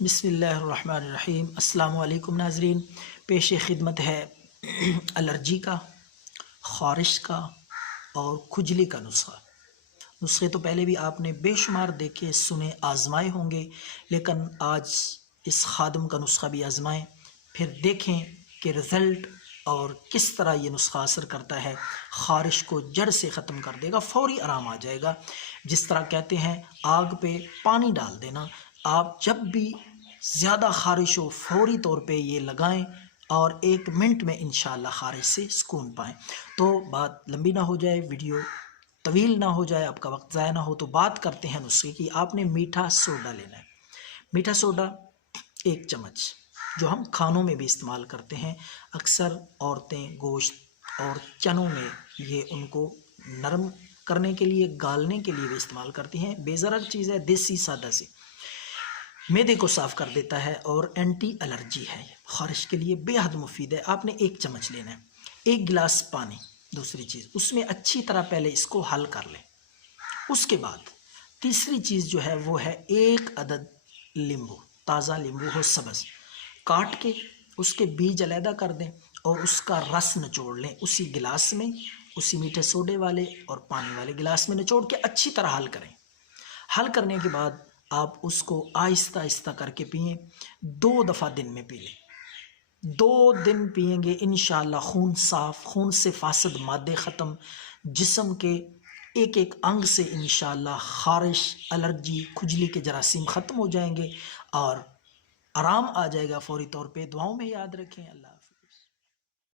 بسم اللہ الرحمن الرحیم۔ السلام علیکم ناظرین، پیش خدمت ہے الرجی کا، خارش کا اور کھجلی کا نسخے تو پہلے بھی آپ نے بے شمار دیکھے سنے آزمائے ہوں گے، لیکن آج اس خادم کا نسخہ بھی آزمائیں، پھر دیکھیں کہ رزلٹ اور کس طرح یہ نسخہ اثر کرتا ہے۔ خارش کو جڑ سے ختم کر دے گا، فوری آرام آ جائے گا۔ جس طرح کہتے ہیں آگ پہ پانی ڈال دینا، آپ جب بھی زیادہ خارش ہو فوری طور پہ یہ لگائیں اور 1 منٹ میں انشاءاللہ خارش سے سکون پائیں۔ تو بات لمبی نہ ہو جائے، ویڈیو طویل نہ ہو جائے، آپ کا وقت ضائع نہ ہو، تو بات کرتے ہیں نسخے کی۔ آپ نے میٹھا سوڈا لینا ہے۔ میٹھا سوڈا 1 چمچ، جو ہم کھانوں میں بھی استعمال کرتے ہیں۔ اکثر عورتیں گوشت اور چنوں میں یہ ان کو نرم کرنے کے لیے، گالنے کے لیے بھی استعمال کرتی ہیں۔ بے ضرر چیز ہے، دیسی سادہ سی، معدے کو صاف کر دیتا ہے اور اینٹی الرجی ہے، خارش کے لیے بے حد مفید ہے۔ آپ نے 1 چمچ لینا ہے۔ 1 گلاس پانی، دوسری چیز اس میں اچھی طرح پہلے اس کو حل کر لیں۔ اس کے بعد تیسری چیز جو ہے وہ ہے 1 عدد لیمبو، تازہ لیمبو ہو سبز، کاٹ کے اس کے بیج علیحدہ کر دیں اور اس کا رس نچوڑ لیں اسی گلاس میں، اسی میٹھے سوڈے والے اور پانی والے گلاس میں نچوڑ کے اچھی طرح حل کریں۔ حل کرنے کے بعد آپ اس کو آہستہ آہستہ کر کے پئیں، 2 دفعہ دن میں پی لیں۔ 2 دن پئیں گے انشاءاللہ خون صاف، خون سے فاسد مادے ختم، جسم کے ایک ایک انگ سے انشاءاللہ خارش، الرجی، کھجلی کے جراثیم ختم ہو جائیں گے اور آرام آ جائے گا فوری طور پہ۔ دعاؤں میں یاد رکھیں۔ اللہ